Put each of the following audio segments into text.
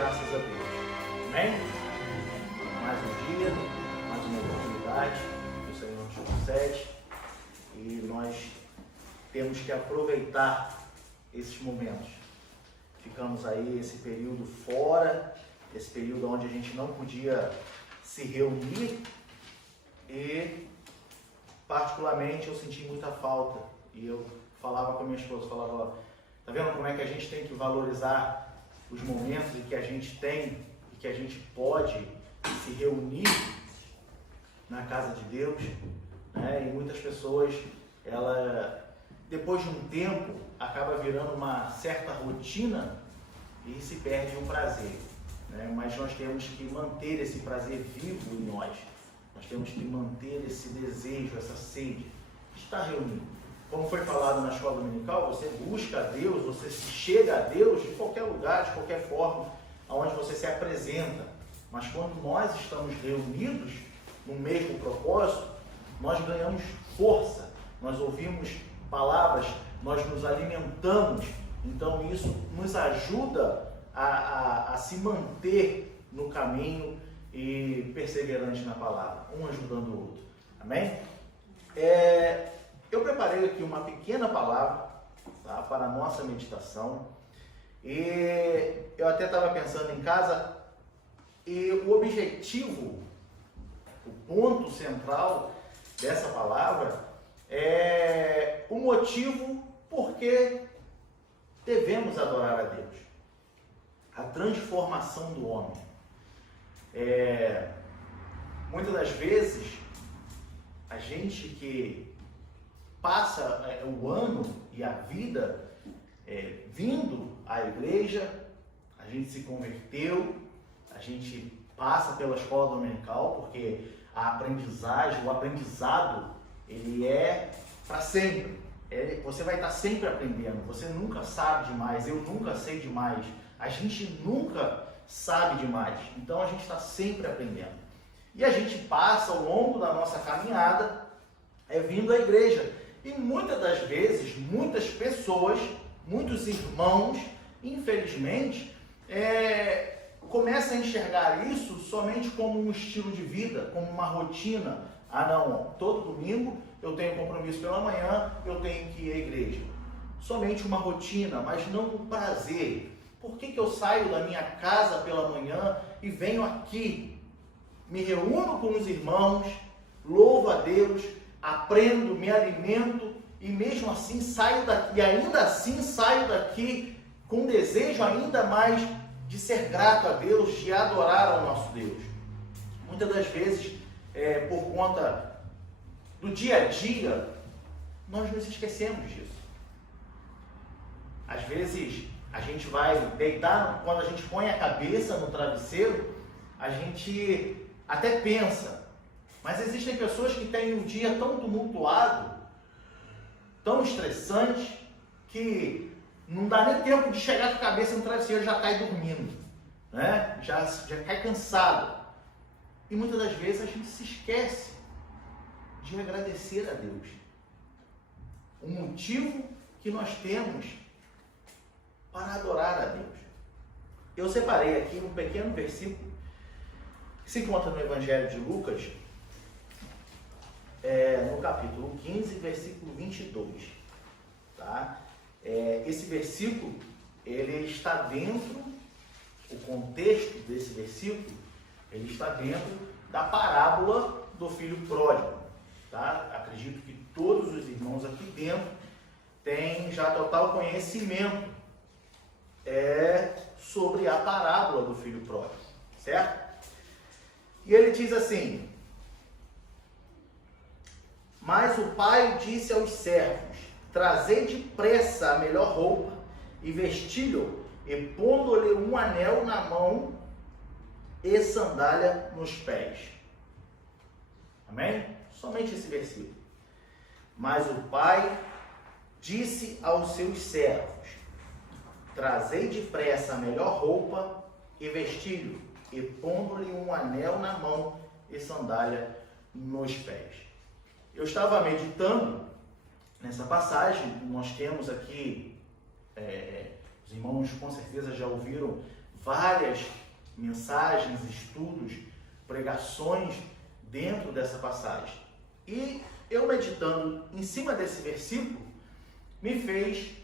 graças a Deus. Amém? Mais um dia, mais uma oportunidade que o Senhor nos concede e nós temos que aproveitar esses momentos. Ficamos aí esse período fora, esse período onde a gente não podia se reunir e particularmente eu senti muita falta e eu falava com a minha esposa, falava, tá vendo como é que a gente tem que valorizar os momentos em que a gente tem e que a gente pode se reunir na casa de Deus, né? E muitas pessoas, ela, depois de um tempo, acaba virando uma certa rotina e se perde o prazer, né? Mas nós temos que manter esse prazer vivo em nós. Nós temos que manter esse desejo, essa sede de estar reunido. Como foi falado na escola dominical, você busca a Deus, você chega a Deus de qualquer lugar, de qualquer forma, aonde você se apresenta. Mas quando nós estamos reunidos no mesmo propósito, nós ganhamos força, nós ouvimos palavras, nós nos alimentamos. Então isso nos ajuda a se manter no caminho e perseverante na palavra, um ajudando o outro. Amém? Eu preparei aqui uma pequena palavra, tá, para a nossa meditação e eu até estava pensando em casa e o objetivo, o ponto central dessa palavra é o motivo por que devemos adorar a Deus, a transformação do homem. Muitas das vezes a gente que passa o ano e a vida vindo à igreja, a gente se converteu, a gente passa pela escola dominical, porque a aprendizagem, o aprendizado, ele é para sempre. Você vai estar sempre aprendendo, você nunca sabe demais, eu nunca sei demais, a gente nunca sabe demais, então a gente está sempre aprendendo. E a gente passa ao longo da nossa caminhada vindo à igreja. E muitas das vezes, muitas pessoas, muitos irmãos, infelizmente, começam a enxergar isso somente como um estilo de vida, como uma rotina. Ah não, todo domingo eu tenho compromisso pela manhã, eu tenho que ir à igreja. Somente uma rotina, mas não um prazer. Por que eu saio da minha casa pela manhã e venho aqui, me reúno com os irmãos, louvo a Deus, aprendo, me alimento e mesmo assim saio daqui, e ainda assim saio daqui com desejo ainda mais de ser grato a Deus, de adorar ao nosso Deus. Muitas das vezes, por conta do dia a dia, nós nos esquecemos disso. Às vezes, a gente vai deitar, quando a gente põe a cabeça no travesseiro, a gente até pensa, mas existem pessoas que têm um dia tão tumultuado, tão estressante, que não dá nem tempo de chegar com a cabeça no travesseiro, já cai dormindo, né? Já cai cansado. E muitas das vezes a gente se esquece de agradecer a Deus. O motivo que nós temos para adorar a Deus. Eu separei aqui um pequeno versículo que se encontra no Evangelho de Lucas, no capítulo 15, versículo 22. Tá? Esse versículo, ele está dentro, o contexto desse versículo, ele está dentro da parábola do filho pródigo. Tá? Acredito que todos os irmãos aqui dentro têm já total conhecimento sobre a parábola do filho pródigo, certo? E ele diz assim: mas o pai disse aos servos: trazei depressa a melhor roupa e vesti-lo, e pondo-lhe um anel na mão e sandália nos pés. Amém? Somente esse versículo. Mas o pai disse aos seus servos: trazei depressa a melhor roupa e vesti-lo, e pondo-lhe um anel na mão e sandália nos pés. Eu estava meditando nessa passagem. Nós temos aqui, os irmãos com certeza já ouviram várias mensagens, estudos, pregações dentro dessa passagem. E eu meditando em cima desse versículo, me fez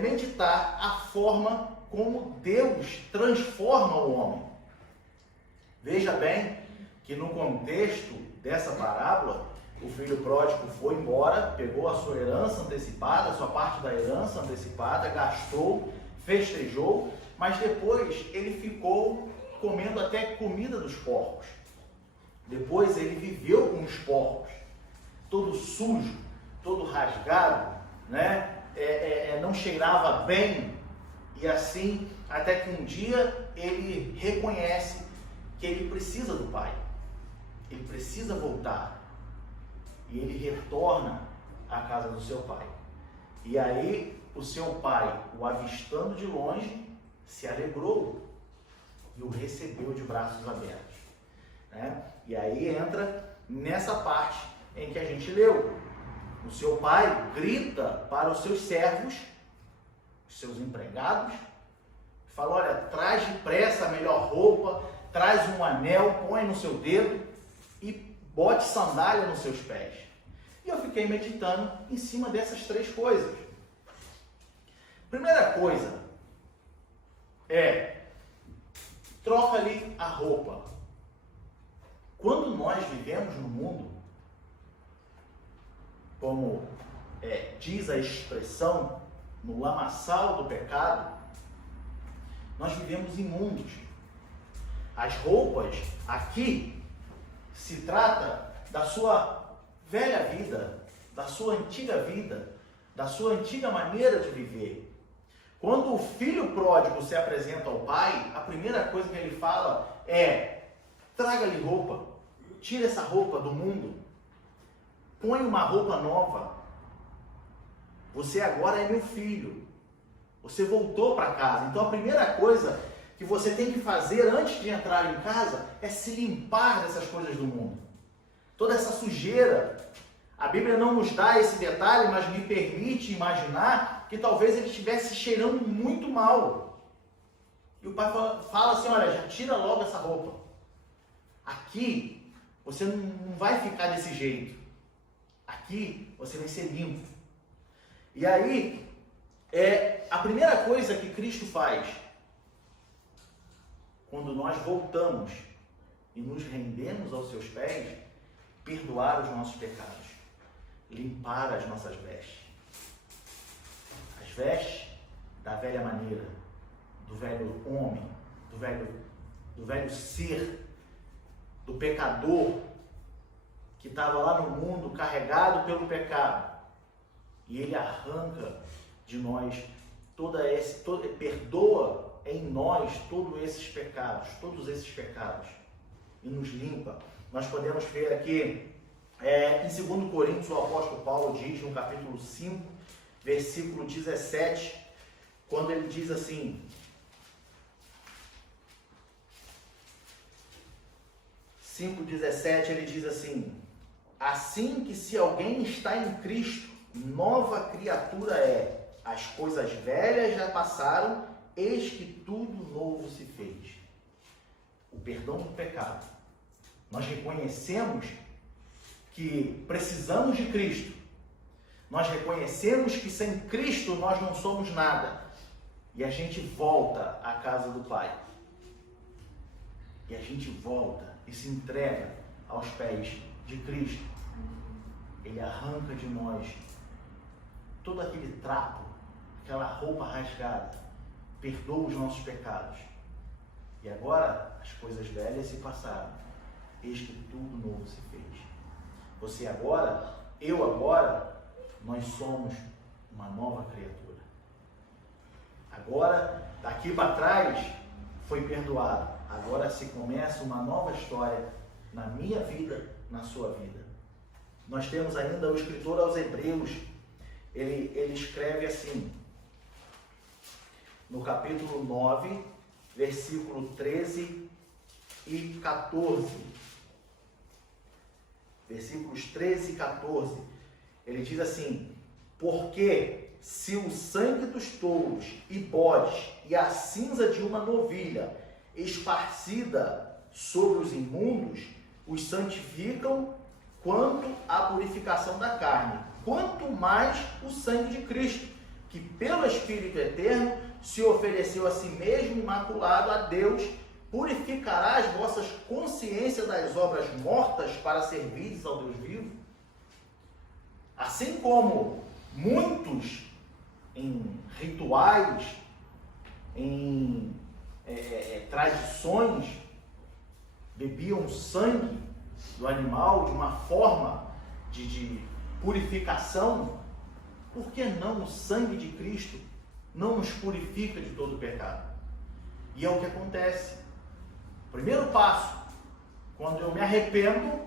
meditar a forma como Deus transforma o homem. Veja bem que no contexto dessa parábola, o filho pródigo foi embora, pegou a sua herança antecipada, a sua parte da herança antecipada, gastou, festejou, mas depois ele ficou comendo até comida dos porcos. Depois ele viveu com os porcos, todo sujo, todo rasgado, né? Não cheirava bem, e assim, até que um dia ele reconhece que ele precisa do pai, ele precisa voltar, e ele retorna à casa do seu pai. E aí o seu pai, o avistando de longe, se alegrou e o recebeu de braços abertos, né? E aí entra nessa parte em que a gente leu. O seu pai grita para os seus servos, os seus empregados, fala: olha, traz depressa a melhor roupa, traz um anel, põe no seu dedo e bote sandália nos seus pés. E eu fiquei meditando em cima dessas três coisas. Primeira coisa troca ali a roupa. Quando nós vivemos no mundo, como diz a expressão, no lamaçal do pecado, nós vivemos imundos. As roupas aqui se trata da sua velha vida, da sua antiga vida, da sua antiga maneira de viver. Quando o filho pródigo se apresenta ao pai, a primeira coisa que ele fala é: traga-lhe roupa, tira essa roupa do mundo, põe uma roupa nova. Você agora é meu filho. Você voltou para casa. Então a primeira coisa que você tem que fazer antes de entrar em casa é se limpar dessas coisas do mundo. Toda essa sujeira. A Bíblia não nos dá esse detalhe, mas me permite imaginar que talvez ele estivesse cheirando muito mal. E o pai fala assim: olha, já tira logo essa roupa. Aqui você não vai ficar desse jeito. Aqui você vai ser limpo. E aí, a primeira coisa que Cristo faz, quando nós voltamos e nos rendemos aos seus pés, perdoar os nossos pecados, limpar as nossas vestes. As vestes da velha maneira, do velho homem, do velho ser, do pecador que estava lá no mundo carregado pelo pecado. E ele arranca de nós perdoa em nós todos esses pecados e nos limpa. Nós podemos ver aqui em 2 Coríntios, o apóstolo Paulo diz no capítulo 5, versículo 17, quando ele diz assim: 5:17, ele diz assim: assim que se alguém está em Cristo, nova criatura é. As coisas velhas já passaram, eis que tudo novo se fez. O perdão do pecado. Nós reconhecemos que precisamos de Cristo. Nós reconhecemos que sem Cristo nós não somos nada. E a gente volta à casa do Pai. E a gente volta e se entrega aos pés de Cristo. Ele arranca de nós todo aquele trapo, aquela roupa rasgada, perdoa os nossos pecados. E agora as coisas velhas se passaram, eis que tudo novo se fez. Você agora, eu agora, nós somos uma nova criatura. Agora, daqui para trás, foi perdoado. Agora se começa uma nova história na minha vida, na sua vida. Nós temos ainda o escritor aos Hebreus. Ele escreve assim, no capítulo 9, versículo 13 e 14. Versículos 13 e 14. Ele diz assim: porque se o sangue dos touros e bodes e a cinza de uma novilha esparcida sobre os imundos os santificam quanto à purificação da carne, quanto mais o sangue de Cristo, que pelo Espírito Eterno se ofereceu a si mesmo imaculado a Deus, purificará as vossas consciências das obras mortas para servirdes ao Deus vivo. Assim como muitos em rituais, em tradições, bebiam sangue do animal de uma forma de purificação, por que não o sangue de Cristo não nos purifica de todo o pecado? E é o que acontece. Primeiro passo, quando eu me arrependo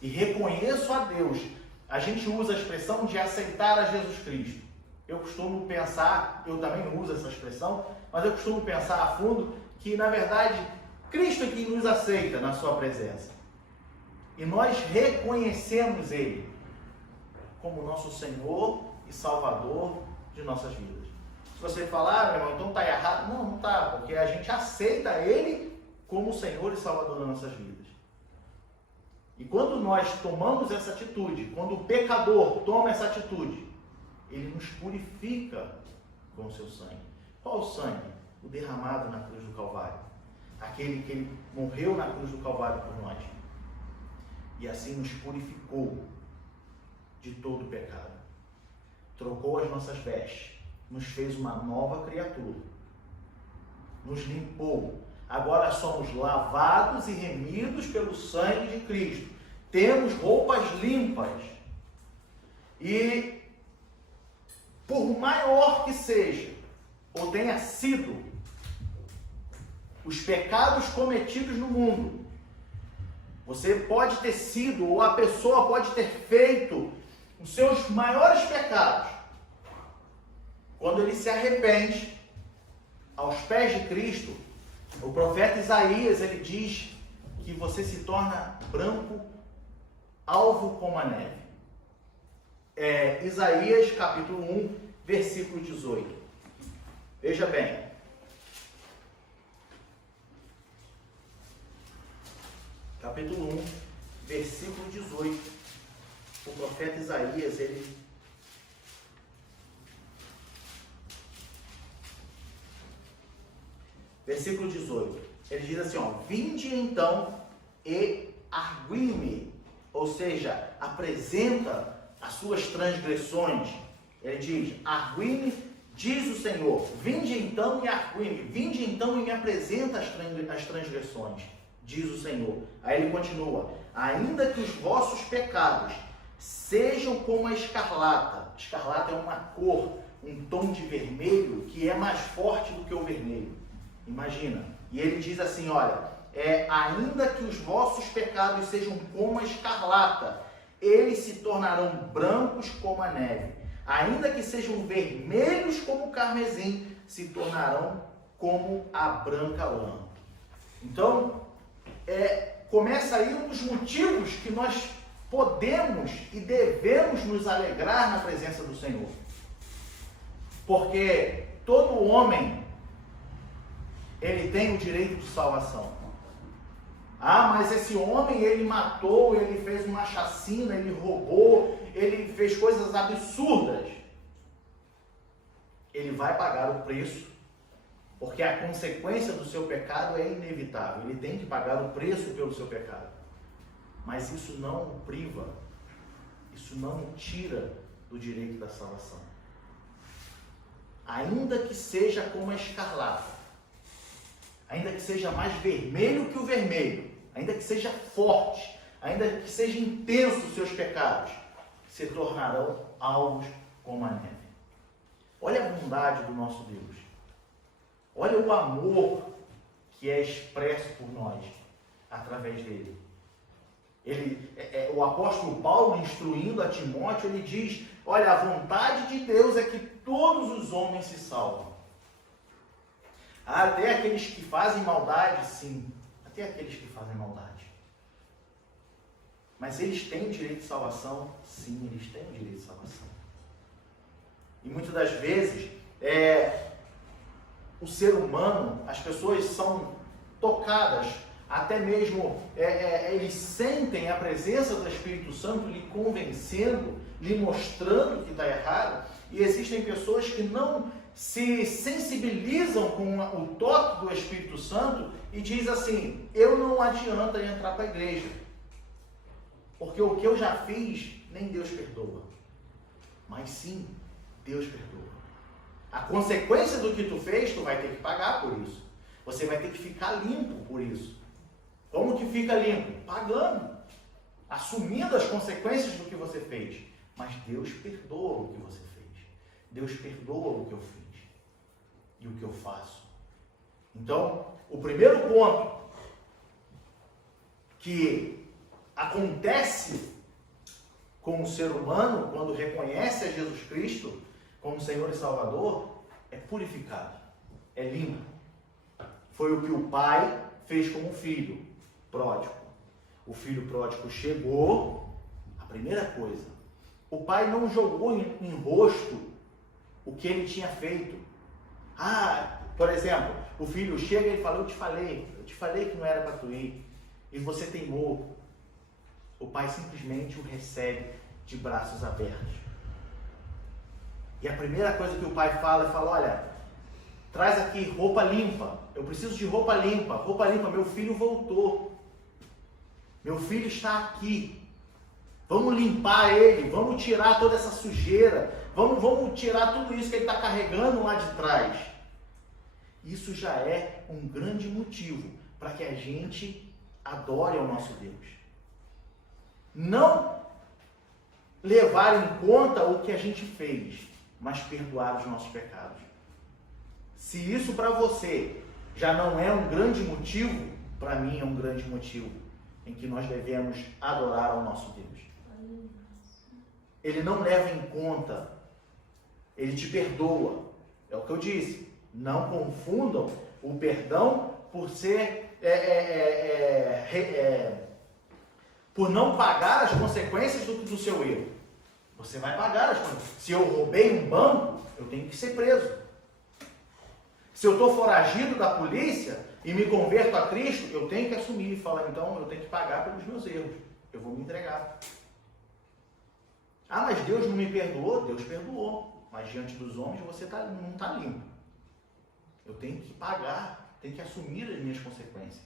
e reconheço a Deus, a gente usa a expressão de aceitar a Jesus Cristo. Eu costumo pensar, eu também uso essa expressão, mas eu costumo pensar a fundo que, na verdade, Cristo é quem nos aceita na sua presença. E nós reconhecemos Ele como nosso Senhor e Salvador de nossas vidas. Se você falar, meu irmão, então está errado. Não, não está, porque a gente aceita Ele como Senhor e Salvador das nossas vidas. E quando nós tomamos essa atitude, quando o pecador toma essa atitude, ele nos purifica com o seu sangue. Qual o sangue? O derramado na cruz do Calvário. Aquele que ele morreu na cruz do Calvário por nós. E assim nos purificou de todo o pecado. Trocou as nossas vestes. Nos fez uma nova criatura. Nos limpou. Agora somos lavados e remidos pelo sangue de Cristo. Temos roupas limpas. E por maior que seja, ou tenha sido, os pecados cometidos no mundo, você pode ter sido, ou a pessoa pode ter feito os seus maiores pecados. Quando ele se arrepende, aos pés de Cristo, o profeta Isaías, ele diz que você se torna branco, alvo como a neve. Isaías capítulo 1, versículo 18. Veja bem. Capítulo 1, versículo 18. O profeta Isaías, ele versículo 18. Ele diz assim, ó: vinde então e argui-me, ou seja, apresenta as suas transgressões. Ele diz, argui-me, diz o Senhor, vinde então e argui-me, vinde então e me apresenta as transgressões, diz o Senhor. Aí ele continua, ainda que os vossos pecados sejam como a escarlata. Escarlata é uma cor, um tom de vermelho que é mais forte do que o vermelho. Imagina. E ele diz assim, olha, ainda que os vossos pecados sejam como a escarlata, eles se tornarão brancos como a neve. Ainda que sejam vermelhos como o carmesim, se tornarão como a branca lã. Então, começa aí um dos motivos que nós podemos e devemos nos alegrar na presença do Senhor. Porque todo homem, ele tem o direito de salvação. Ah, mas esse homem, ele matou, ele fez uma chacina, ele roubou, ele fez coisas absurdas. Ele vai pagar o preço, porque a consequência do seu pecado é inevitável. Ele tem que pagar o preço pelo seu pecado. Mas isso não o priva, isso não o tira do direito da salvação. Ainda que seja como a escarlata, ainda que seja mais vermelho que o vermelho, ainda que seja forte, ainda que seja intenso os seus pecados, se tornarão alvos como a neve. Olha a bondade do nosso Deus. Olha o amor que é expresso por nós, através dele. O apóstolo Paulo, instruindo a Timóteo, ele diz, olha, a vontade de Deus é que todos os homens se salvem. Até aqueles que fazem maldade, sim. Até aqueles que fazem maldade. Mas eles têm o direito de salvação? Sim, eles têm o direito de salvação. E muitas das vezes, o ser humano, as pessoas são tocadas, até mesmo eles sentem a presença do Espírito Santo lhe convencendo, lhe mostrando que está errado. E existem pessoas que não se sensibilizam com o toque do Espírito Santo e diz assim: eu não adianta entrar para a igreja, porque o que eu já fiz, nem Deus perdoa. Mas sim, Deus perdoa. A consequência do que tu fez, tu vai ter que pagar por isso. Você vai ter que ficar limpo por isso. Como que fica limpo? Pagando. Assumindo as consequências do que você fez. Mas Deus perdoa o que você fez. Deus perdoa o que eu fiz. E o que eu faço. Então, o primeiro ponto que acontece com o ser humano quando reconhece a Jesus Cristo como Senhor e Salvador é purificado, é limpo. Foi o que o pai fez com o filho pródigo. O filho pródigo chegou, a primeira coisa, o pai não jogou em rosto o que ele tinha feito. Por exemplo, o filho chega e fala: eu te falei que não era para tu ir, e você teimou. O pai simplesmente o recebe de braços abertos. E a primeira coisa que o pai fala, olha, traz aqui roupa limpa, eu preciso de roupa limpa, meu filho voltou, meu filho está aqui, vamos limpar ele, vamos tirar toda essa sujeira, vamos tirar tudo isso que ele está carregando lá de trás. Isso já é um grande motivo para que a gente adore ao nosso Deus. Não levar em conta o que a gente fez, mas perdoar os nossos pecados. Se isso para você já não é um grande motivo, para mim é um grande motivo em que nós devemos adorar ao nosso Deus. Ele não leva em conta, ele te perdoa. É o que eu disse. Não confundam o perdão por ser por não pagar as consequências do seu erro. Você vai pagar as consequências. Se eu roubei um banco, eu tenho que ser preso. Se eu estou foragido da polícia e me converto a Cristo, eu tenho que assumir e falar: então eu tenho que pagar pelos meus erros. Eu vou me entregar. Mas Deus não me perdoou? Deus perdoou. Mas diante dos homens você não está limpo. Eu tenho que pagar, tenho que assumir as minhas consequências.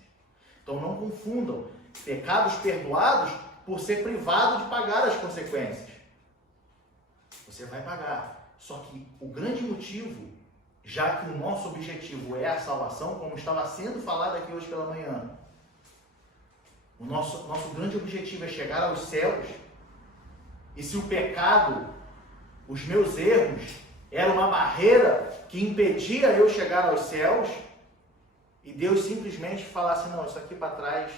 Então não confundam pecados perdoados por ser privado de pagar as consequências. Você vai pagar. Só que o grande motivo, já que o nosso objetivo é a salvação, como estava sendo falado aqui hoje pela manhã, o nosso grande objetivo é chegar aos céus. E se o pecado, os meus erros, era uma barreira que impedia eu chegar aos céus, e Deus simplesmente falasse: não, isso aqui para trás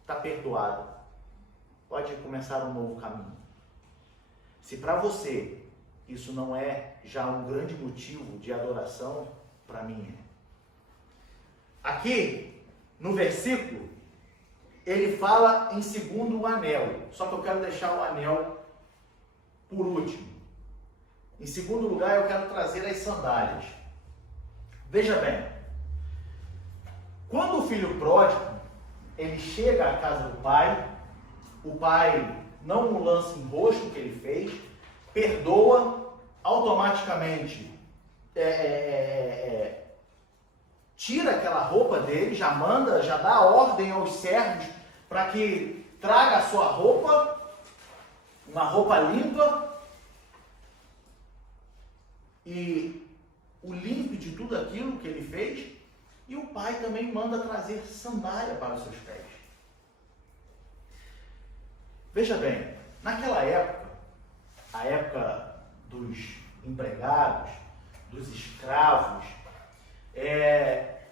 está perdoado, pode começar um novo caminho. Se para você isso não é já um grande motivo de adoração, para mim é. Aqui, no versículo, ele fala em segundo o anel, só que eu quero deixar o anel por último. Em segundo lugar, eu quero trazer as sandálias. Veja bem, quando o filho pródigo, ele chega à casa do pai, o pai não o lança em rosto o que ele fez, perdoa, automaticamente tira aquela roupa dele, já dá ordem aos servos para que traga a sua roupa, uma roupa limpa, e o limpe de tudo aquilo que ele fez, e o pai também manda trazer sandália para os seus pés. Veja bem, naquela época, a época dos empregados, dos escravos,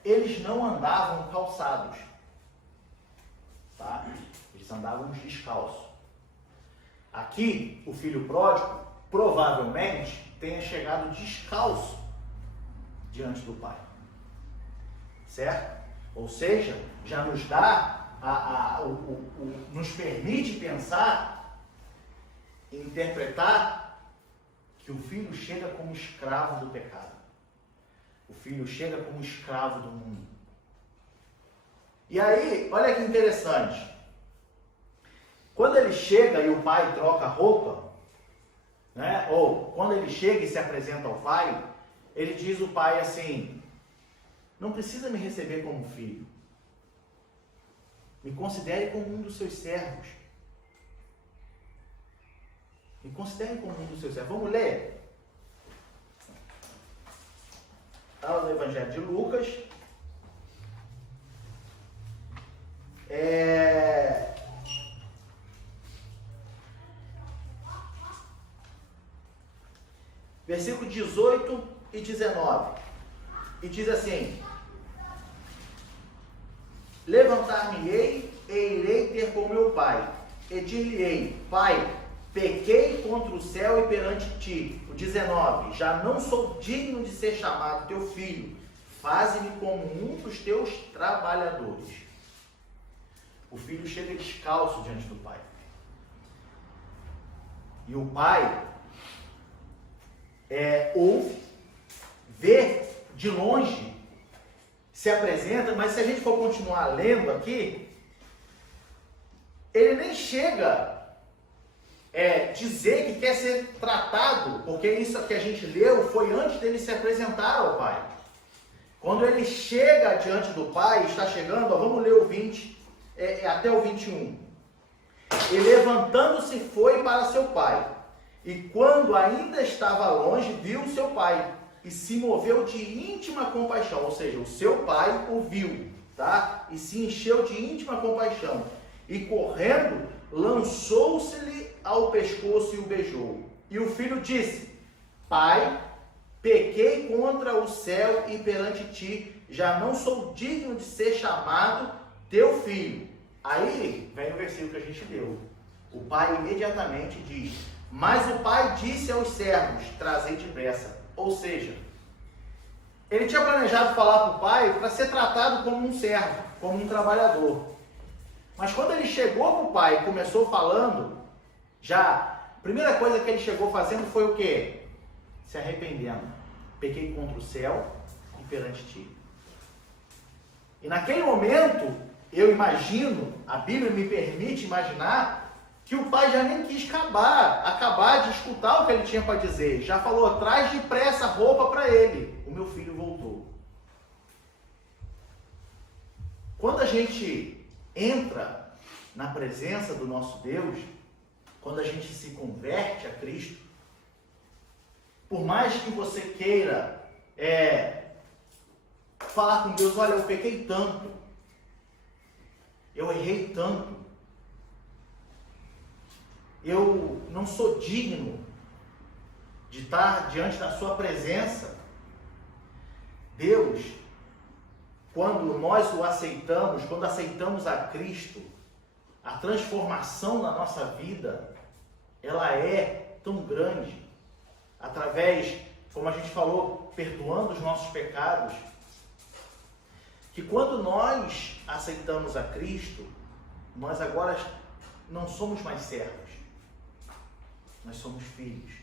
eles não andavam calçados, tá? Eles andavam descalços. Aqui, o filho pródigo provavelmente tenha chegado descalço diante do pai, certo? Ou seja, já nos dá, nos permite pensar, interpretar que que o filho chega como escravo do pecado. O filho chega como escravo do mundo. E aí, olha que interessante. Quando ele chega e o pai troca a roupa, né? Ou quando ele chega e se apresenta ao pai, ele diz ao pai assim: não precisa me receber como filho. Me considere como um dos seus servos. Me considere como um dos seus servos. Vamos ler? Está no Evangelho de Lucas. Versículo 18 e 19. E diz assim: levantar-me-ei e irei ter com meu pai, e dir-lhe-ei: Pai, pequei contra o céu e perante ti. O 19: já não sou digno de ser chamado teu filho, faze-me como um dos teus trabalhadores. O filho chega descalço diante do pai. E o pai ouve, vê de longe, se apresenta, mas se a gente for continuar lendo aqui, ele nem chega dizer que quer ser tratado, porque isso que a gente leu foi antes dele se apresentar ao pai. Quando ele chega diante do pai, está chegando, vamos ler o 20, até o 21. E levantando-se foi para seu pai, e quando ainda estava longe, viu seu pai, e se moveu de íntima compaixão, ou seja, o seu pai o viu, tá? E se encheu de íntima compaixão, e correndo, lançou-se-lhe ao pescoço e o beijou. E o filho disse: Pai, pequei contra o céu e perante ti, já não sou digno de ser chamado teu filho. Aí vem o versículo que a gente leu. O pai imediatamente diz: mas o pai disse aos servos: trazei depressa. Ou seja, ele tinha planejado falar para o pai para ser tratado como um servo, como um trabalhador. Mas quando ele chegou para o pai e começou falando, a primeira coisa que ele chegou fazendo foi o quê? Se arrependendo. Pequei contra o céu e perante ti. E naquele momento, eu imagino, a Bíblia me permite imaginar, que o pai já nem quis acabar de escutar o que ele tinha para dizer. Já falou: traz depressa a roupa para ele. O meu filho voltou. Quando a gente entra na presença do nosso Deus, quando a gente se converte a Cristo, por mais que você queira falar com Deus: olha, eu pequei tanto, eu errei tanto, eu não sou digno de estar diante da sua presença. Deus, quando nós o aceitamos, quando aceitamos a Cristo, a transformação na nossa vida, ela é tão grande, através, como a gente falou, perdoando os nossos pecados, que quando nós aceitamos a Cristo, nós agora não somos mais servos, nós somos filhos.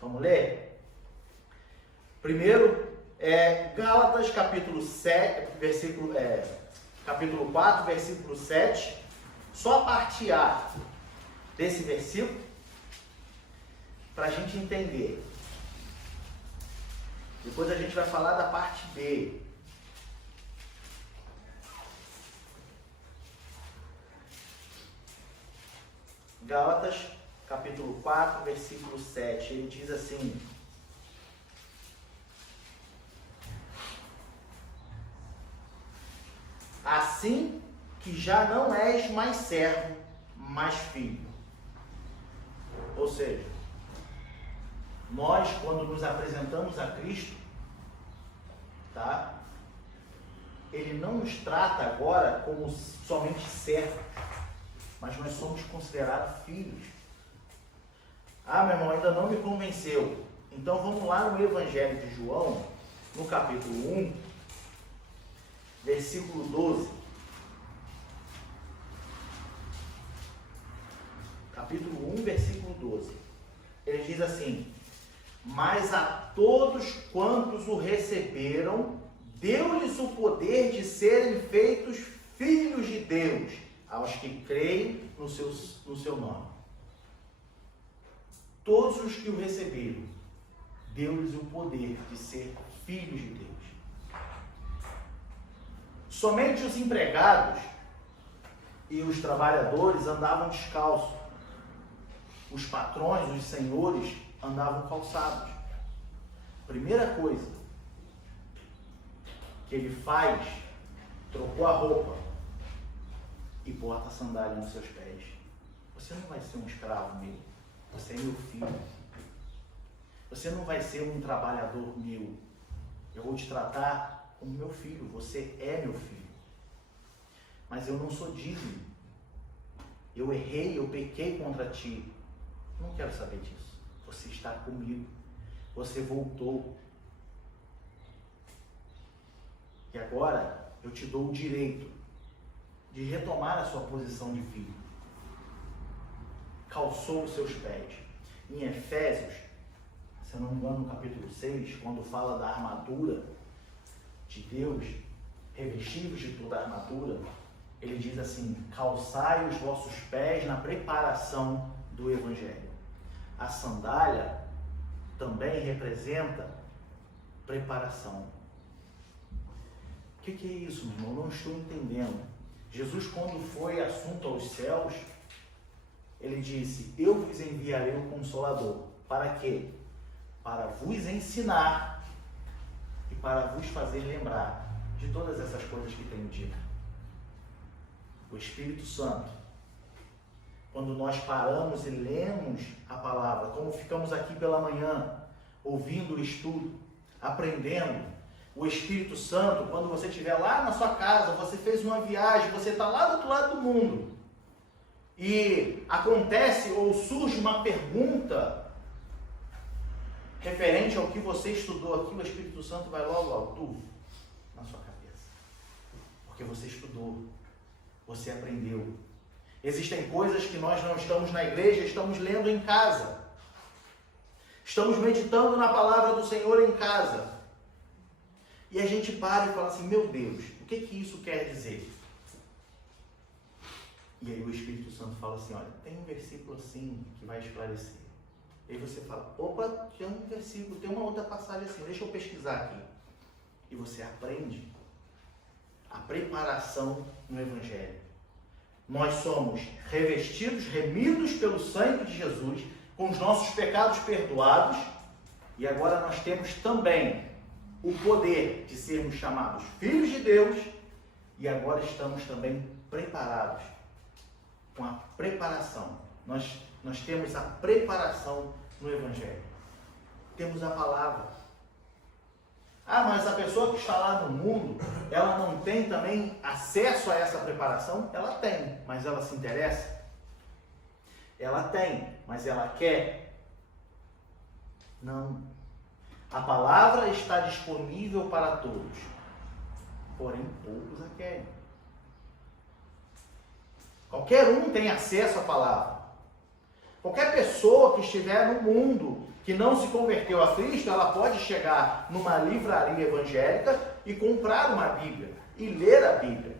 Vamos ler? Primeiro, Gálatas capítulo 7, capítulo 4, versículo 7, só a parte A desse versículo, para a gente entender. Depois a gente vai falar da parte B. Gálatas capítulo 4, versículo 7, ele diz assim: assim que já não és mais servo, mas filho. Ou seja, nós, quando nos apresentamos a Cristo, tá? Ele não nos trata agora como somente servos, mas nós somos considerados filhos. Ah, meu irmão, ainda não me convenceu. Então vamos lá no Evangelho de João, no capítulo 1, versículo 12. Capítulo 1, versículo 12. Ele diz assim: mas a todos quantos o receberam, deu-lhes o poder de serem feitos filhos de Deus, aos que creem no seu nome. Todos os que o receberam, deu-lhes o poder de ser filhos de Deus. Somente os empregados e os trabalhadores andavam descalços. Os patrões, os senhores, andavam calçados. Primeira coisa que ele faz, trocou a roupa e bota a sandália nos seus pés. Você não vai ser um escravo meu, você é meu filho. Você não vai ser um trabalhador meu. Eu vou te tratar como meu filho, você é meu filho. Mas eu não sou digno. Eu errei, eu pequei contra ti. Não quero saber disso. Você está comigo. Você voltou. E agora eu te dou o direito de retomar a sua posição de filho. Calçou os seus pés. Em Efésios, se eu não me engano, no capítulo 6, quando fala da armadura de Deus, revestidos de toda a armadura, ele diz assim: calçai os vossos pés na preparação do Evangelho. A sandália também representa preparação. O que é isso, meu irmão? Não estou entendendo. Jesus, quando foi assunto aos céus, ele disse: eu vos enviarei o Consolador. Para quê? Para vos ensinar e para vos fazer lembrar de todas essas coisas que tenho dito. O Espírito Santo, quando nós paramos e lemos a palavra, como ficamos aqui pela manhã, ouvindo o estudo, aprendendo, o Espírito Santo, quando você estiver lá na sua casa, você fez uma viagem, você está lá do outro lado do mundo, e acontece ou surge uma pergunta referente ao que você estudou aqui, o Espírito Santo vai logo, na sua cabeça. Porque você estudou, você aprendeu. Existem coisas que nós não estamos na igreja, estamos lendo em casa. Estamos meditando na palavra do Senhor em casa. E a gente para e fala assim: meu Deus, o que isso quer dizer? E aí o Espírito Santo fala assim: olha, tem um versículo assim que vai esclarecer. E aí você fala: opa, tem um versículo, tem uma outra passagem assim, deixa eu pesquisar aqui. E você aprende a preparação no Evangelho. Nós somos revestidos, remidos pelo sangue de Jesus, com os nossos pecados perdoados, e agora nós temos também o poder de sermos chamados filhos de Deus, e agora estamos também preparados, com a preparação. Nós temos a preparação no Evangelho. Temos a palavra. Ah, mas a pessoa que está lá no mundo, ela não tem também acesso a essa preparação? Ela tem, mas ela se interessa? Ela tem, mas ela quer? Não. A palavra está disponível para todos, porém poucos a querem. Qualquer um tem acesso à palavra. Qualquer pessoa que estiver no mundo, que não se converteu a Cristo, ela pode chegar numa livraria evangélica e comprar uma Bíblia e ler a Bíblia.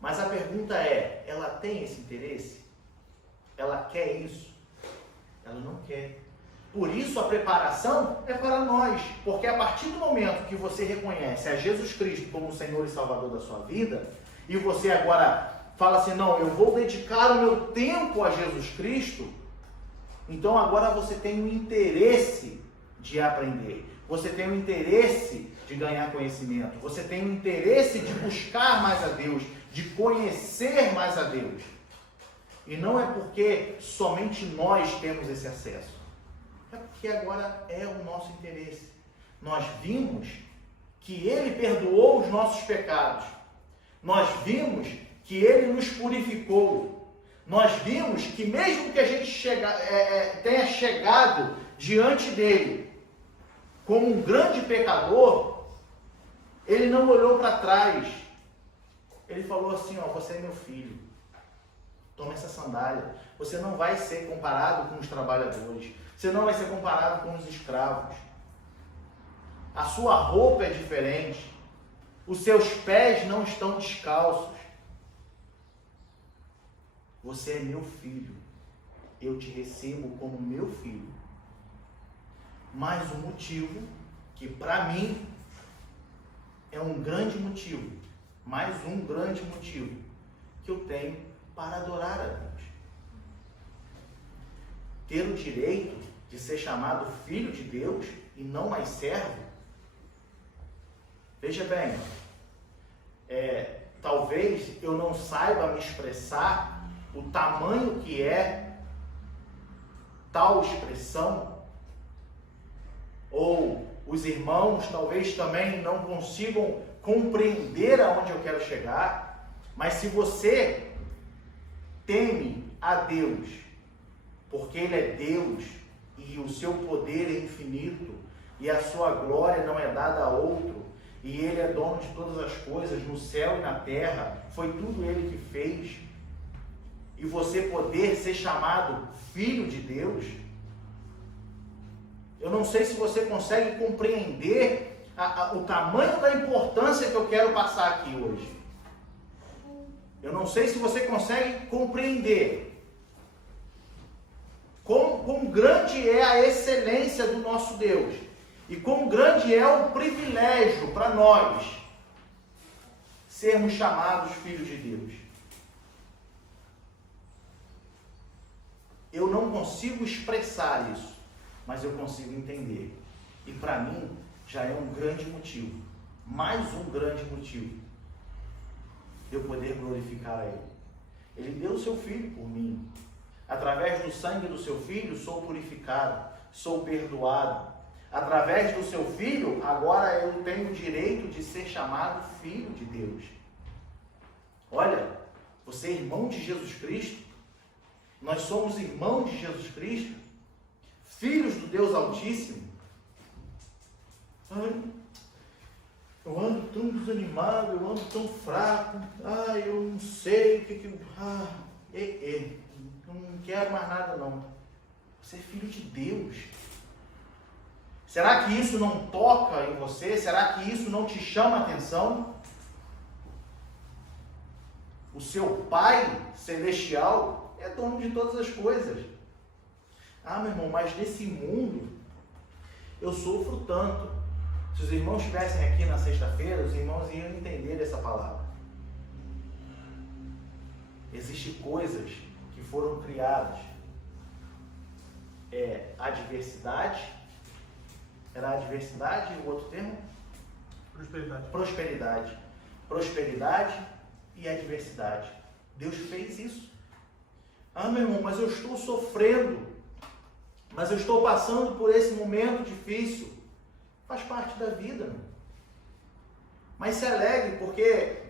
Mas a pergunta é: ela tem esse interesse? Ela quer isso? Ela não quer. Por isso a preparação é para nós, porque a partir do momento que você reconhece a Jesus Cristo como o Senhor e Salvador da sua vida, e você agora fala assim: não, eu vou dedicar o meu tempo a Jesus Cristo, então agora você tem o interesse de aprender, você tem o interesse de ganhar conhecimento, você tem o interesse de buscar mais a Deus, de conhecer mais a Deus. E não é porque somente nós temos esse acesso, é porque agora é o nosso interesse. Nós vimos que Ele perdoou os nossos pecados, nós vimos que Ele nos purificou. Nós vimos que mesmo que a gente tenha chegado diante dele como um grande pecador, ele não olhou para trás. Ele falou assim: ó, você é meu filho. Toma essa sandália. Você não vai ser comparado com os trabalhadores. Você não vai ser comparado com os escravos. A sua roupa é diferente. Os seus pés não estão descalços. Você é meu filho. Eu te recebo como meu filho. Mas o motivo, que para mim é um grande motivo, mais um grande motivo que eu tenho para adorar a Deus. Ter o direito de ser chamado filho de Deus e não mais servo. Veja bem, talvez eu não saiba me expressar o tamanho que é tal expressão, ou os irmãos talvez também não consigam compreender aonde eu quero chegar, mas se você teme a Deus, porque Ele é Deus e o seu poder é infinito e a sua glória não é dada a outro, e Ele é dono de todas as coisas no céu e na terra, foi tudo Ele que fez, e você poder ser chamado filho de Deus, eu não sei se você consegue compreender o tamanho da importância que eu quero passar aqui hoje. Eu não sei se você consegue compreender quão grande é a excelência do nosso Deus e quão grande é o privilégio para nós sermos chamados filhos de Deus. Eu não consigo expressar isso, mas eu consigo entender. E para mim já é um grande motivo, mais um grande motivo, de eu poder glorificar a Ele. Ele deu o seu Filho por mim. Através do sangue do seu Filho sou purificado, sou perdoado. Através do seu Filho, agora eu tenho o direito de ser chamado filho de Deus. Olha, você é irmão de Jesus Cristo. Nós somos irmãos de Jesus Cristo, filhos do Deus Altíssimo. Ai, eu ando tão desanimado, eu ando tão fraco. Ai, eu não sei o que não quero mais nada não. Você é filho de Deus. Será que isso não toca em você? Será que isso não te chama a atenção? O seu Pai Celestial é dono de todas as coisas. Ah, meu irmão, mas nesse mundo eu sofro tanto. Se os irmãos estivessem aqui na sexta-feira, os irmãos iam entender essa palavra. Existem coisas que foram criadas. Adversidade. Era adversidade e o outro termo? Prosperidade. Prosperidade e adversidade. Deus fez isso. Ah, meu irmão, mas eu estou sofrendo. Mas eu estou passando por esse momento difícil. Faz parte da vida, meu. Mas se alegre, porque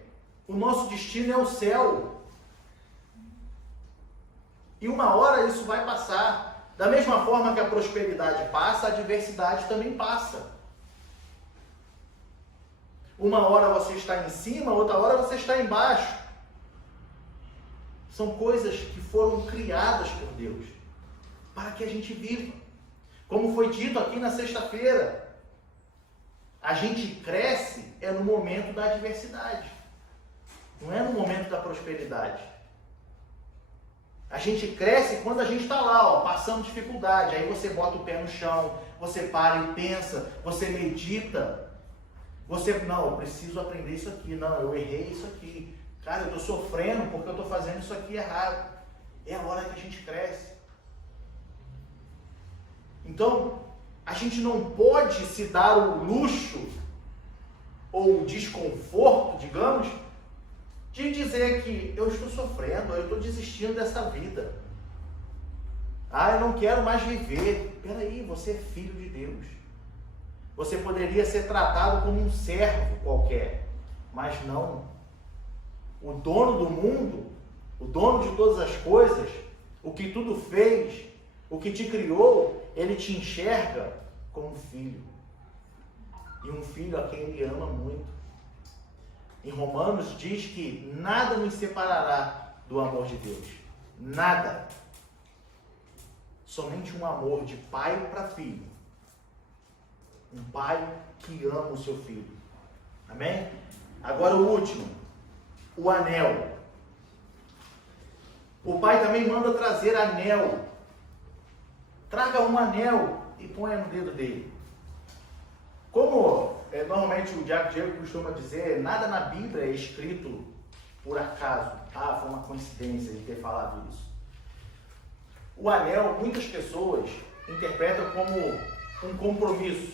o nosso destino é o céu. E uma hora isso vai passar. Da mesma forma que a prosperidade passa, a adversidade também passa. Uma hora você está em cima, outra hora você está embaixo. São coisas que foram criadas por Deus para que a gente viva. Como foi dito aqui na sexta-feira, a gente cresce no momento da adversidade, não é no momento da prosperidade. A gente cresce quando a gente está lá, passando dificuldade. Aí você bota o pé no chão, você para e pensa, você medita. Não, eu preciso aprender isso aqui. Não, eu errei isso aqui. Cara, eu estou sofrendo porque eu estou fazendo isso aqui errado. É a hora que a gente cresce. Então, a gente não pode se dar o luxo ou o desconforto, digamos, de dizer que eu estou sofrendo, eu estou desistindo dessa vida. Ah, eu não quero mais viver. Peraí, você é filho de Deus. Você poderia ser tratado como um servo qualquer, mas não. O dono do mundo, o dono de todas as coisas, o que tudo fez, o que te criou, ele te enxerga como filho. E um filho a quem ele ama muito. Em Romanos diz que nada nos separará do amor de Deus. Nada. Somente um amor de pai para filho. Um pai que ama o seu filho. Amém? Agora o último. O anel. O pai também manda trazer anel. Traga um anel e ponha no dedo dele. Como normalmente o Diego costuma dizer, nada na Bíblia é escrito por acaso. Ah, foi uma coincidência de ter falado isso. O anel, muitas pessoas interpretam como um compromisso.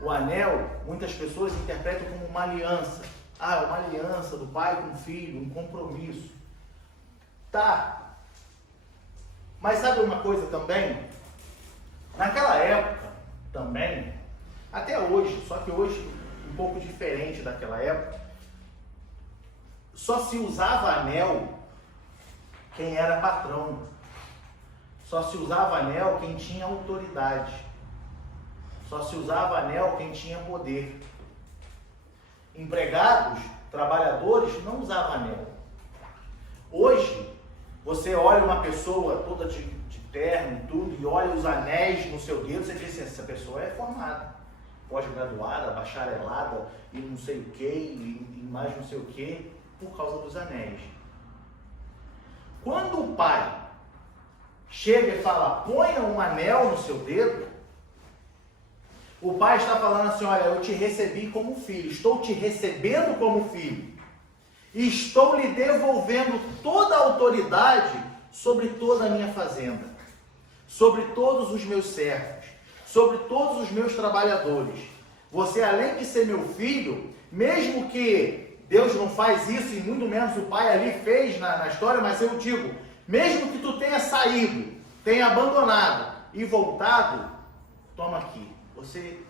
O anel, muitas pessoas interpretam como uma aliança. Ah, uma aliança do pai com o filho, um compromisso. Tá. Mas sabe uma coisa também? Naquela época, também, até hoje, só que hoje um pouco diferente daquela época, só se usava anel quem era patrão. Só se usava anel quem tinha autoridade. Só se usava anel quem tinha poder. Empregados, trabalhadores, não usavam anel. Hoje, você olha uma pessoa toda de terno e tudo, e olha os anéis no seu dedo, você diz assim, essa pessoa é formada, pós-graduada, bacharelada, e não sei o que, e mais não sei o que, por causa dos anéis. Quando o pai chega e fala, ponha um anel no seu dedo, o pai está falando assim, olha, eu te recebi como filho, estou te recebendo como filho, e estou lhe devolvendo toda a autoridade sobre toda a minha fazenda, sobre todos os meus servos, sobre todos os meus trabalhadores. Você, além de ser meu filho, mesmo que Deus não faz isso, e muito menos o pai ali fez na história, mas eu digo, mesmo que tu tenha saído, tenha abandonado e voltado, toma aqui.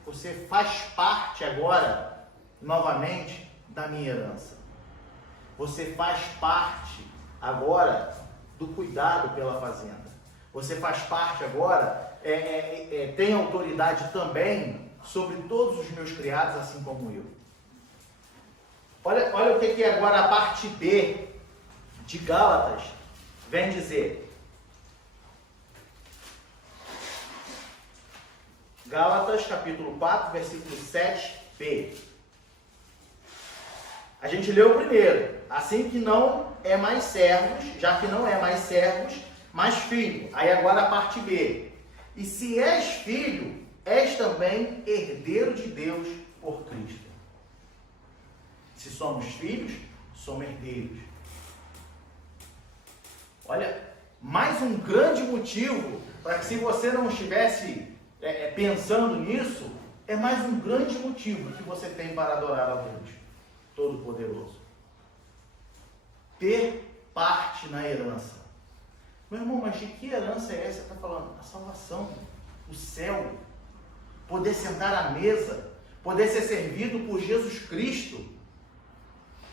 Você faz parte agora, novamente, da minha herança. Você faz parte agora do cuidado pela fazenda. Você faz parte agora, tem autoridade também sobre todos os meus criados, assim como eu. Olha o que é agora a parte B de Gálatas vem dizer. Gálatas, capítulo 4, versículo 7b. A gente leu o primeiro. Assim que não é mais servos, já que não é mais servos, mas filho. Aí agora a parte B. E se és filho, és também herdeiro de Deus por Cristo. Se somos filhos, somos herdeiros. Olha, mais um grande motivo para que, se você não estivesse pensando nisso, é mais um grande motivo que você tem para adorar a Deus Todo-Poderoso. Ter parte na herança. Meu irmão, mas de que herança é essa? Você está falando? A salvação, o céu, poder sentar à mesa, poder ser servido por Jesus Cristo.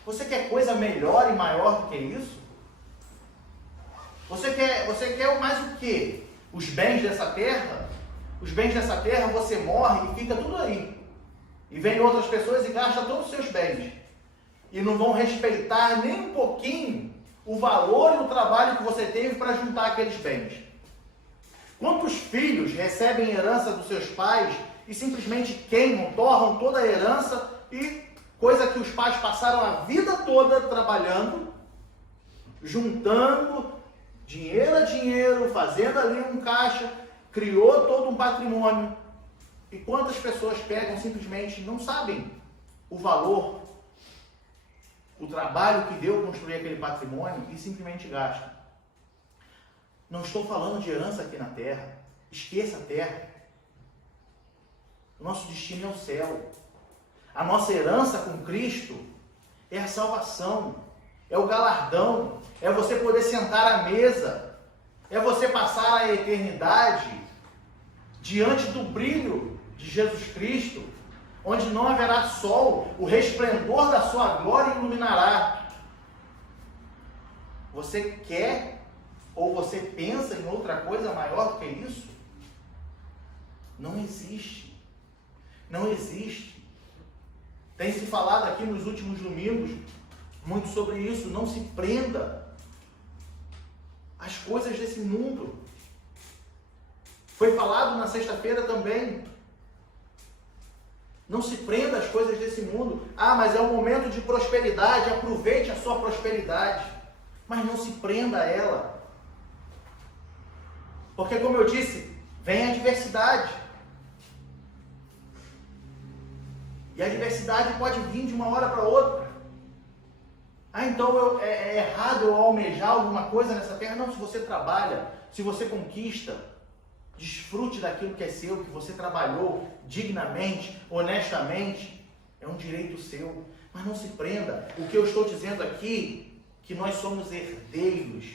Você quer coisa melhor e maior do que isso? Você quer mais o quê? Os bens dessa terra? Os bens dessa terra, você morre e fica tudo aí. E vem outras pessoas e gastam todos os seus bens. E não vão respeitar nem um pouquinho o valor e o trabalho que você teve para juntar aqueles bens. Quantos filhos recebem herança dos seus pais e simplesmente queimam, torram toda a herança, e coisa que os pais passaram a vida toda trabalhando, juntando dinheiro a dinheiro, fazendo ali um caixa, criou todo um patrimônio. E quantas pessoas pegam simplesmente, não sabem o valor, o trabalho que deu construir aquele patrimônio e simplesmente gastam. Não estou falando de herança aqui na terra. Esqueça a terra. O nosso destino é o céu. A nossa herança com Cristo é a salvação, é o galardão, é você poder sentar à mesa, é você passar a eternidade diante do brilho de Jesus Cristo, onde não haverá sol, o resplendor da sua glória iluminará. Você quer ou você pensa em outra coisa maior do que isso? Não existe. Não existe. Tem se falado aqui nos últimos domingos muito sobre isso. Não se prenda as coisas desse mundo. Foi falado na sexta-feira também. Não se prenda às coisas desse mundo. Ah, mas é um momento de prosperidade, aproveite a sua prosperidade. Mas não se prenda a ela. Porque, como eu disse, vem a adversidade. E a adversidade pode vir de uma hora para outra. Ah, então é errado eu almejar alguma coisa nessa terra? Não, se você trabalha, se você conquista, desfrute daquilo que é seu, que você trabalhou dignamente, honestamente, é um direito seu. Mas não se prenda. O que eu estou dizendo aqui, que nós somos herdeiros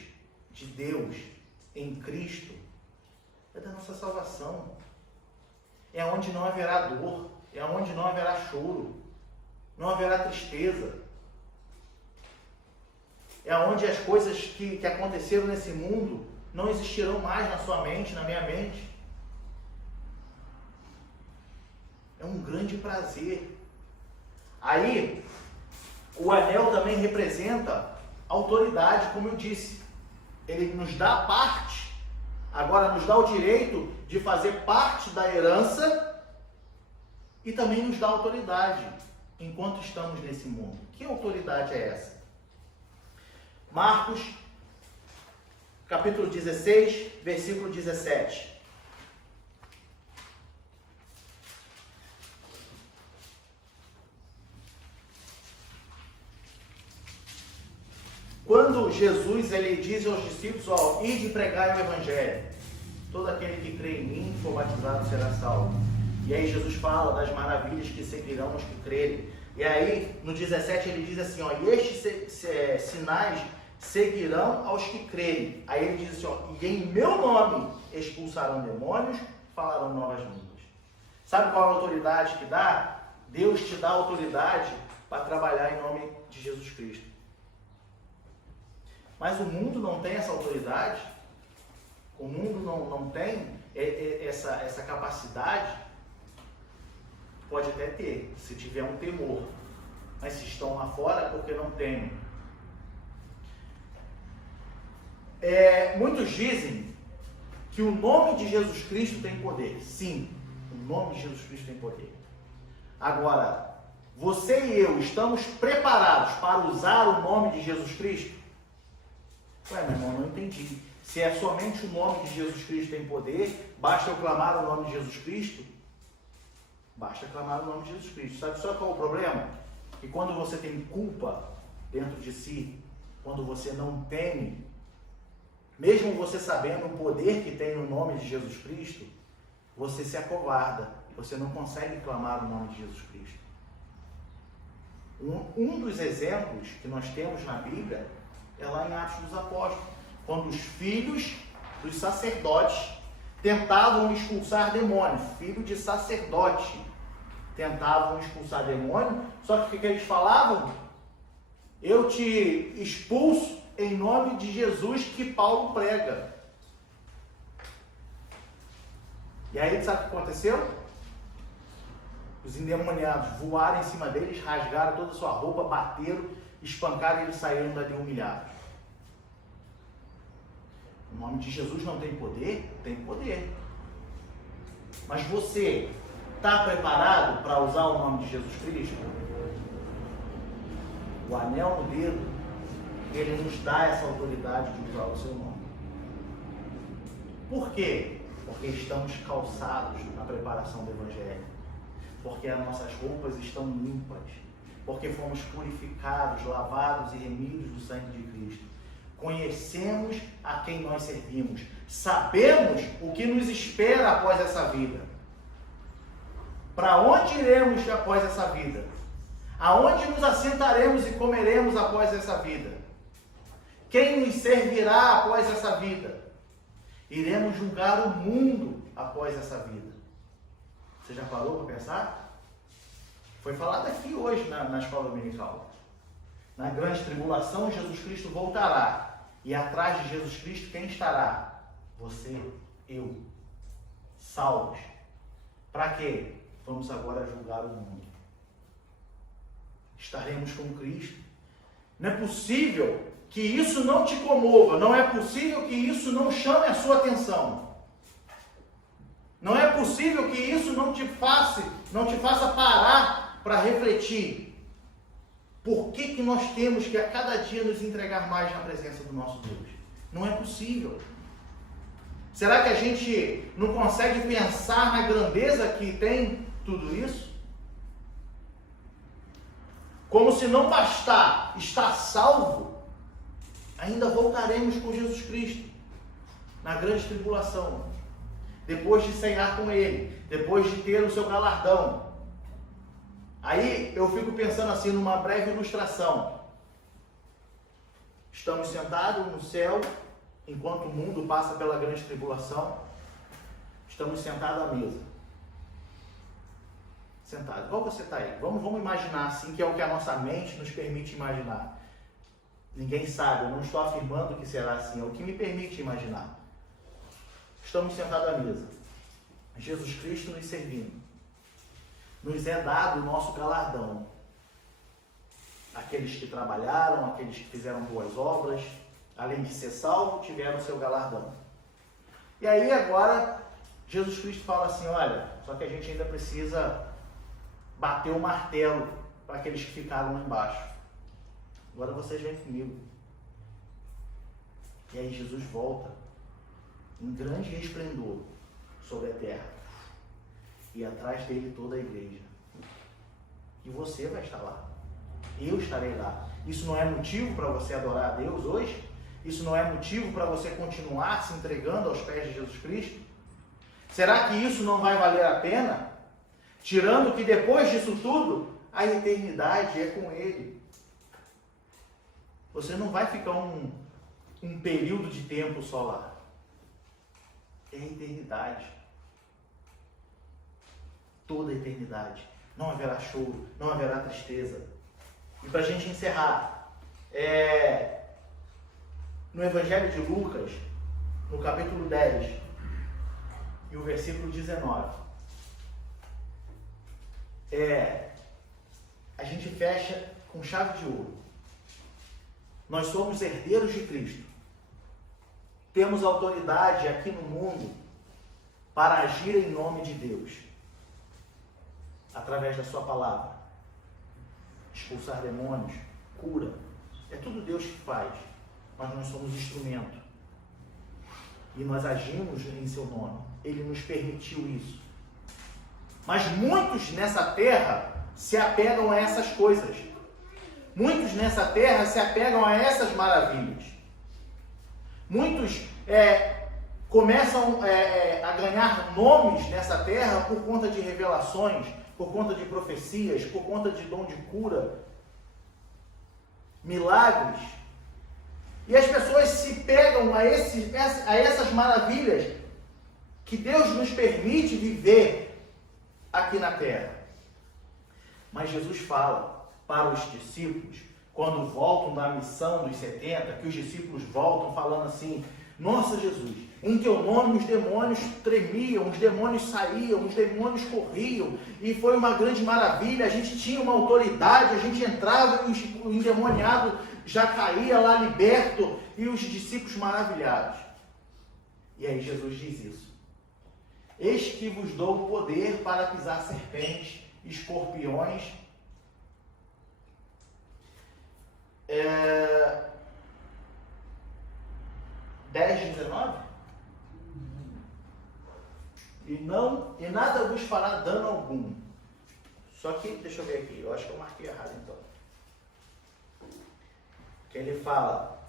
de Deus em Cristo, é da nossa salvação. É onde não haverá dor, é onde não haverá choro, não haverá tristeza. É onde as coisas que aconteceram nesse mundo não existirão mais na sua mente, na minha mente. É um grande prazer. Aí, o anel também representa autoridade, como eu disse. Ele nos dá parte, agora nos dá o direito de fazer parte da herança e também nos dá autoridade enquanto estamos nesse mundo. Que autoridade é essa? Marcos, capítulo 16, versículo 17. Quando Jesus ele diz aos discípulos, ide pregai o evangelho, todo aquele que crê em mim, for batizado, será salvo. E aí Jesus fala das maravilhas que seguirão os que crerem. E aí no 17 ele diz assim, e estes sinais seguirão aos que crerem. Aí ele diz assim, e em meu nome expulsarão demônios, falarão novas línguas. Sabe qual é a autoridade que dá? Deus te dá autoridade para trabalhar em nome de Jesus Cristo. Mas o mundo não tem essa autoridade, o mundo não tem essa capacidade. Pode até ter, se tiver um temor, mas se estão lá fora é porque não tem. Muitos dizem que o nome de Jesus Cristo tem poder. Sim, o nome de Jesus Cristo tem poder. Agora, você e eu estamos preparados para usar o nome de Jesus Cristo? Ué, meu irmão, não entendi. Se é somente o nome de Jesus Cristo tem poder, basta eu clamar o nome de Jesus Cristo? Basta clamar o nome de Jesus Cristo. Sabe só qual é o problema? Que quando você tem culpa dentro de si, quando você não teme, mesmo você sabendo o poder que tem no nome de Jesus Cristo, você se acovarda. Você não consegue clamar o nome de Jesus Cristo. Um dos exemplos que nós temos na Bíblia é lá em Atos dos Apóstolos, quando os filhos dos sacerdotes tentavam expulsar demônios. Filho de sacerdote tentavam expulsar demônio, só que o que eles falavam? Eu te expulso em nome de Jesus que Paulo prega. E aí sabe o que aconteceu? Os endemoniados voaram em cima deles, rasgaram toda a sua roupa, bateram, espancaram e eles saíram dali humilhados. O nome de Jesus não tem poder? Tem poder. Mas você está preparado para usar o nome de Jesus Cristo? O anel no dedo, ele nos dá essa autoridade de usar o seu nome. Por quê? Porque estamos calçados na preparação do Evangelho. Porque as nossas roupas estão limpas. Porque fomos purificados, lavados e remidos do sangue de Cristo. Conhecemos a quem nós servimos. Sabemos o que nos espera após essa vida. Para onde iremos após essa vida? Aonde nos assentaremos e comeremos após essa vida? Quem nos servirá após essa vida? Iremos julgar o mundo após essa vida. Você já parou para pensar? Foi falado aqui hoje na escola dominical. Na grande tribulação, Jesus Cristo voltará. E atrás de Jesus Cristo, quem estará? Você, eu, salvos. Para quê? Vamos agora julgar o mundo. Estaremos com Cristo. Não é possível que isso não te comova, não é possível que isso não chame a sua atenção. Não é possível que isso não te faça parar para refletir. Por que nós temos que a cada dia nos entregar mais na presença do nosso Deus? Não é possível. Será que a gente não consegue pensar na grandeza que tem tudo isso? Como se não bastar estar salvo, ainda voltaremos com Jesus Cristo na grande tribulação, depois de ceiar com Ele, depois de ter o seu galardão. Aí eu fico pensando assim, numa breve ilustração. Estamos sentados no céu, enquanto o mundo passa pela grande tribulação. Estamos sentados à mesa. Sentado. Igual você está aí. Vamos imaginar assim, que é o que a nossa mente nos permite imaginar. Ninguém sabe, eu não estou afirmando que será assim, é o que me permite imaginar. Estamos sentados à mesa. Jesus Cristo nos servindo. Nos é dado o nosso galardão. Aqueles que trabalharam, aqueles que fizeram boas obras, além de ser salvo, tiveram o seu galardão. E aí agora, Jesus Cristo fala assim, olha, só que a gente ainda precisa bater o martelo para aqueles que ficaram lá embaixo. Agora vocês vêm comigo. E aí Jesus volta em grande resplendor sobre a terra. E atrás dele toda a igreja. E você vai estar lá. Eu estarei lá. Isso não é motivo para você adorar a Deus hoje? Isso não é motivo para você continuar se entregando aos pés de Jesus Cristo? Será que isso não vai valer a pena? Tirando que depois disso tudo, a eternidade é com Ele. Você não vai ficar um período de tempo só lá. É a eternidade. Toda a eternidade. Não haverá choro, não haverá tristeza. E para a gente encerrar, no Evangelho de Lucas, no capítulo 10, e o versículo 19, a gente fecha com chave de ouro. Nós somos herdeiros de Cristo. Temos autoridade aqui no mundo para agir em nome de Deus. Através da sua palavra. Expulsar demônios, cura. É tudo Deus que faz. Mas nós somos instrumento. E nós agimos em seu nome. Ele nos permitiu isso. Mas muitos nessa terra se apegam a essas coisas. Muitos nessa terra se apegam a essas maravilhas. Muitos começam a ganhar nomes nessa terra por conta de revelações, por conta de profecias, por conta de dom de cura, milagres. E as pessoas se pegam a essas maravilhas que Deus nos permite viver aqui na terra. Mas Jesus fala para os discípulos, quando voltam da missão dos 70, que os discípulos voltam falando assim, nossa Jesus, em teu nome os demônios tremiam, os demônios saíam, os demônios corriam, e foi uma grande maravilha, a gente tinha uma autoridade, a gente entrava e o endemoniado já caía lá liberto, e os discípulos maravilhados. E aí Jesus diz isso. Eis que vos dou o poder para pisar serpentes, escorpiões, 10:19? E nada vos fará dano algum. Só que, deixa eu ver aqui, eu acho que eu marquei errado então. Que ele fala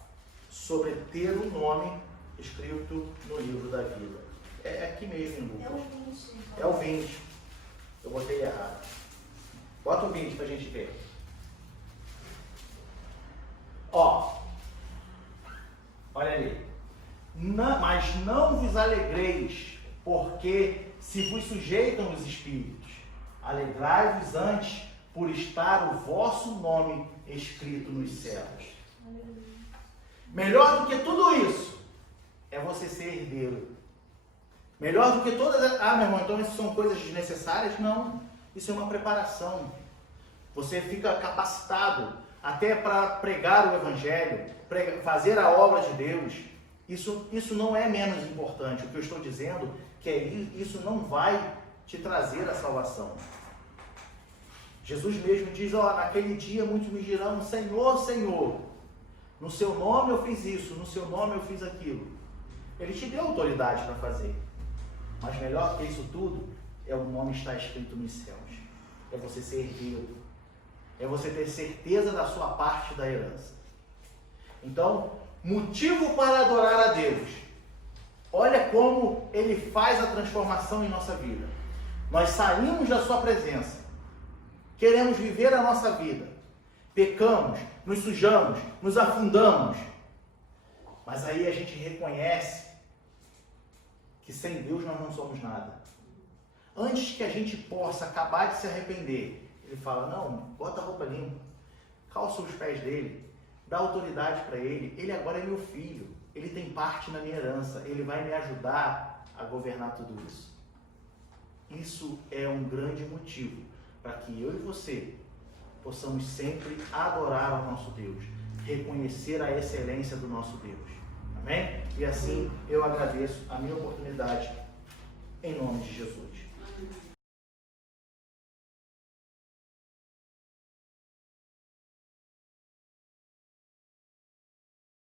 sobre ter um nome escrito no livro da vida. É aqui mesmo em Lucas. É o 20. Eu botei errado. Bota o 20 pra gente ver. Olha ali. Mas não vos alegreis, porque se vos sujeitam os espíritos. Alegrai-vos antes por estar o vosso nome escrito nos céus. Melhor do que tudo isso é você ser herdeiro. Melhor do que todas as... meu irmão, então isso são coisas desnecessárias? Não. Isso é uma preparação. Você fica capacitado até para pregar o Evangelho, fazer a obra de Deus, isso não é menos importante. O que eu estou dizendo que isso não vai te trazer a salvação. Jesus mesmo diz, naquele dia muitos me dirão, Senhor, Senhor, no seu nome eu fiz isso, no seu nome eu fiz aquilo. Ele te deu autoridade para fazer. Mas melhor que isso tudo, é o nome estar escrito nos céus. É você ser herdeiro. É você ter certeza da sua parte da herança. Então, motivo para adorar a Deus. Olha como Ele faz a transformação em nossa vida. Nós saímos da sua presença. Queremos viver a nossa vida. Pecamos, nos sujamos, nos afundamos. Mas aí a gente reconhece que sem Deus nós não somos nada. Antes que a gente possa acabar de se arrepender, Ele fala, não, bota a roupa limpa, calça os pés dele, dá autoridade para ele. Ele agora é meu filho, ele tem parte na minha herança, ele vai me ajudar a governar tudo isso. Isso é um grande motivo para que eu e você possamos sempre adorar ao nosso Deus, reconhecer a excelência do nosso Deus. Amém? E assim eu agradeço a minha oportunidade em nome de Jesus.